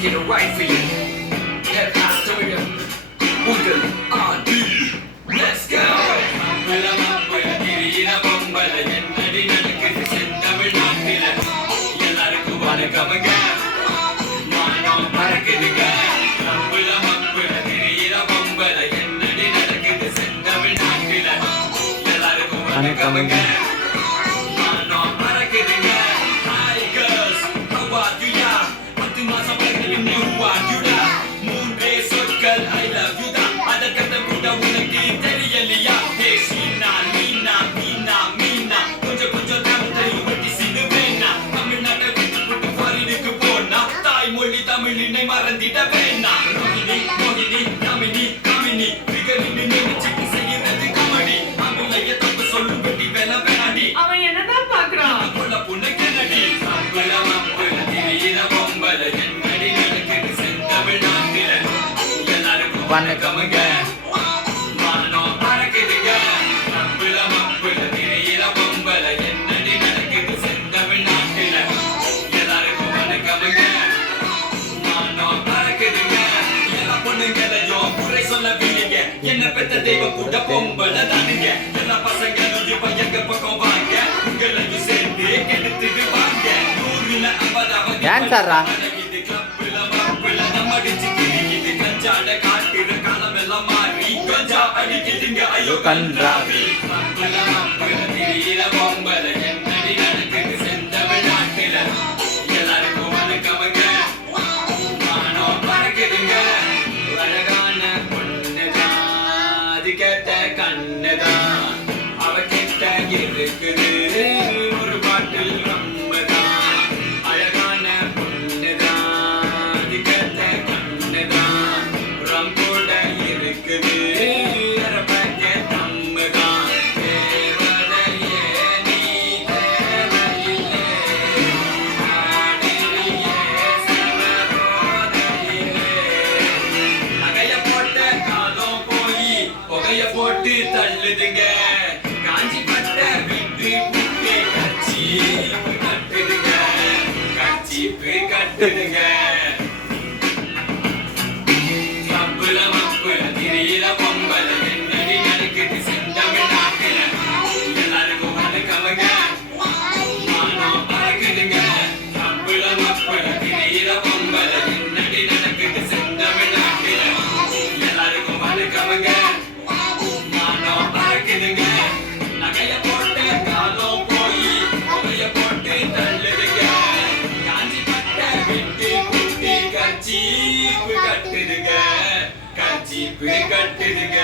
make it right for you. Hip hop, Tamil உங்கள் ஆதி. Let's go. மம்பள திரியிற பொம்பள என்னடி நடக்குது செந்தமிழ்நாட்டில எல்லாருக்கும் வணக்கமுங்க மானம் மறக்குதுங்க மம்பள திரியிற பொம்பள என்னடி நடக்குது செந்தமிழ்நாட்டில எல்லாருக்கும் வணக்கமுங்க மானம் மறக்குதுங்க. Hi girls, how are you ya? 10 மாசம் பிறகு நீ வாடியுடா மூன்றே சொற்கள் I love you தான் அதற்கத்த கூட உனக்கு தெரியலையா? ஹே சீனா மீனா மீனா மீனா கொஞ்சம் கொஞ்சம் தமிழ் தெரியும் பற்றி சிந்து வேணா தமிழ்நாட்டை விட்டு விட்டு ஃபாரினுக்கு போனா தாய்மொழி தமிழினை மறந்திட வேணா. ரோஹிணி மோகினி காமினி காமினி பிகரினு நினைச்சுட்டு செய்யறது காமெடி தமிழைய தப்பு சொல்லும்படி வேலை வேணாடி அவன் என்னதான் பாக்குறான் கொள்ள பொண்ணு கென்னடி மம்பள திரியிற பொம்பள என்னடி நடக்குது செந்தமிழ்நாட்டில எல்லாருக்கும் வணக்கமுங்க மானம் மறக்குதுங்க மம்பள திரியிற பொம்பள என்னடி நடக்குது செந்தமிழ்நாட்டில எல்லாருக்கும் வணக்கமுங்க மானம் மறக்குதுங்க. எல்லா பொண்ணுங்களையும் குறை சொல்லவில்லைங்க என்ன பெத்த தெய்வம் கூட பொம்பள தானுங்க எல்லா பசங்களும் இப்ப எங்க பக்கம் வாங்க உங்களையும் சேர்ந்து கெடுத்துட்டு வாங்க 100ல 50 டான்ஸ் ஆடுறா இது கிளப்ல மப்பிள நம்ம அடிச்சு கிழிக்குது கஞ்சாட காட்டுற காலம் எல்லாம் மாறி கஞ்சா அடிக்குதுங்க ஐயோ கன்றாவி மப்பிள திரியிற பொம்பள என்னடி நடக்குது செந்தமிழ்நாட்டில எல்லாருக்கும் வணக்கமுங்க மானம் மறக்குதுங்க. அழகான பொண்ணுதான் அது கேட்ட கண்ணுதான் அவ கிட்ட இருக்குது ஒரு பாட்டில் ரம்மதான். அழகான பொண்ணுதான் அது கேட்ட கண்ணுதான் ரம் கூட இருக்குது அரபக்க தம்முதான். தேவதையே நீ தேவையில்லை ஆடிரியே சமரோதையிலே நகைய போட்ட காலம் போய் புகைய போட்டு தள்ளுதுங்க காஞ்சி பட்ட விட்டு புட்டு கச்சீப்பு கட்டுதுங்க கச்சீப்பு கட்டுதுங்க. மம்பள திரியிற பொம்பள என்னடி நடக்குது செந்தமிழ்நாட்டில எல்லாருக்கும் வணக்கமுங்க மானம் மறக்குதுங்க மம்பள திரியிற பொம்பள என்னடி நடக்குது செந்தமிழ்நாட்டில எல்லாருக்கும் வணக்கமுங்க மானம் மறக்குதுங்க. நகைய போட்ட காலம் போய் புகைய போட்டு தள்ளுதுங்க காஞ்சி பட்ட விட்டு குட்டி கச்சீப்பு கட்டுதுங்க கச்சீப்பு கட்டுதுங்க.